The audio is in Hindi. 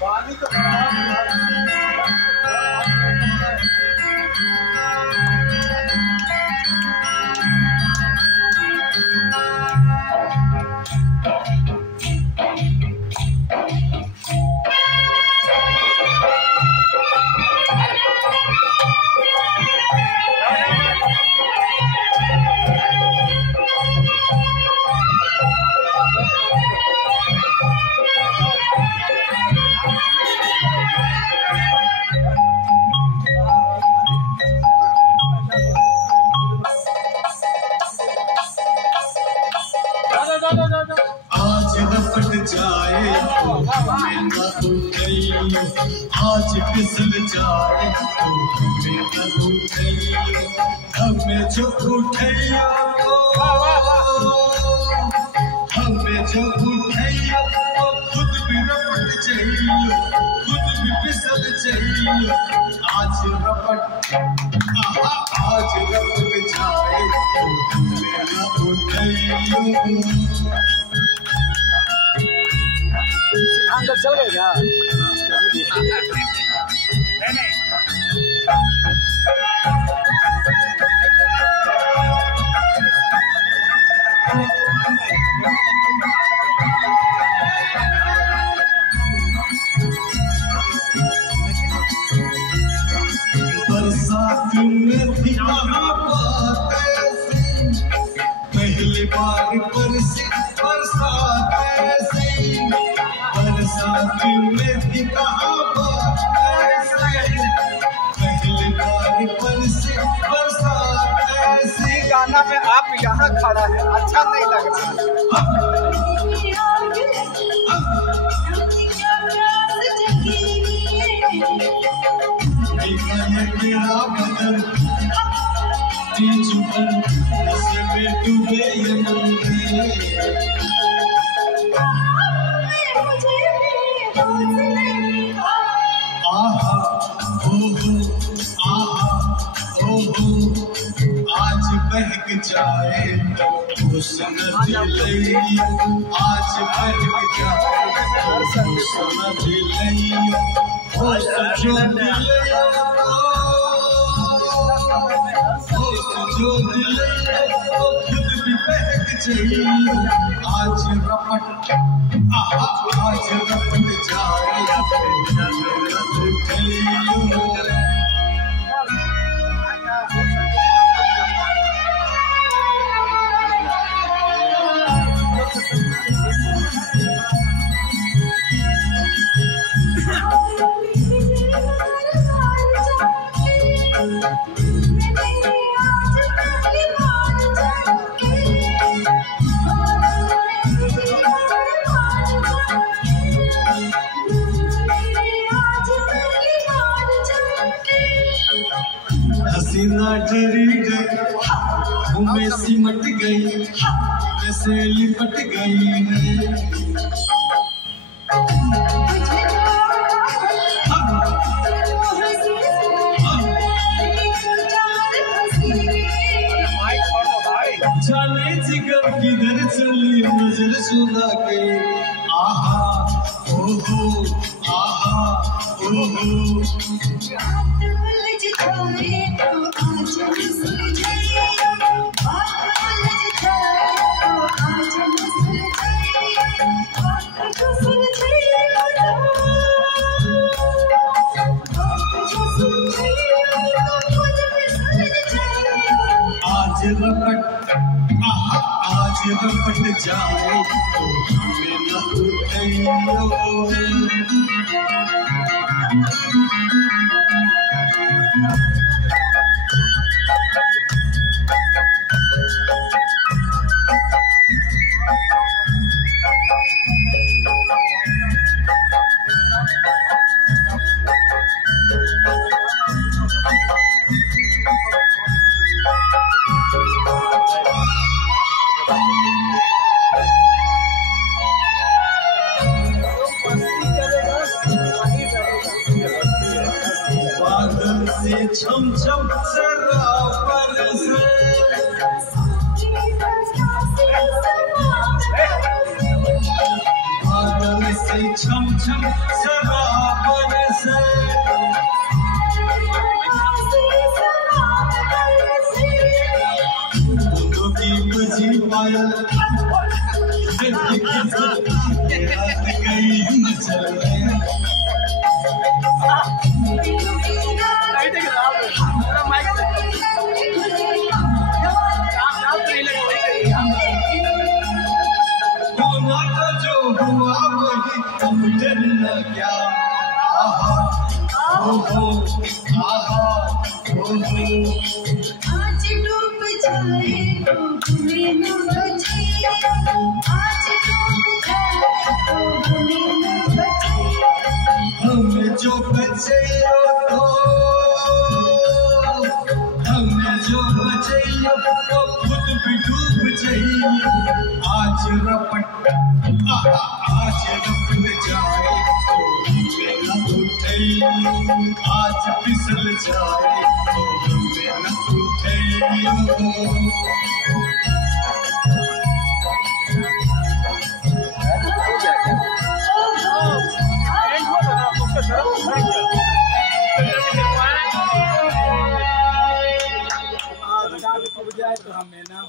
आज रपट जाए तो हमें न उठाइयो, आज फिसल जाए तो हमें न उठाइयो, हमें जो उठाइयो, हमें जो उठाइयो तो खुद भी रपट जाइयो, खुद भी फिसल जाइयो। आज रपट आज रपट जाए तो हमें न उठाइयो। अंदर चल गए क्या? नहीं बरसात में थी कहाँ बात ऐसी, पहली बार बरसी बरसात ऐसी, बरसात में थी कहाँ बात ऐसी, पहली बार बरसी बरसात ऐसी। गाना में आप यहाँ खड़ा है, अच्छा नहीं लग रहा है। मेरा बदन चुपन नशे में डूबे ये आहा हो आहा हो आज बहक जाए तो होश न दिलैया, आज बहक जाए तो होश न दिलैया, होश जो दिलैया, जो दिलैया वो खुद भी बहक जाइयो। आज रपट आज रपट जाए हसीना डरी डरी में सिमट गई, कैसे लिपट गई है। जाने जिगर किधर चली नजर चुरा गई, आहा ओहो आहा ओहो। आज रपट जाए तो हमें न उठाइयो। छम छम सरापर से बादल से छम छम सराबर से फूलों की बजी पायल रात गई नजर में होना तो जो हुआ वही तुम डरना क्या आहा ओहो आहा ओहो आज डूब जाए तो भूले न बचे आज डूब जाए तो भूले न बचे हमें जो बचे तो हमें जो बचे तो खुद भी डूब जाइए आज रपट जाए तो हमें न उठे आज फिसल जाए तो हमें न उठे तो हमें ना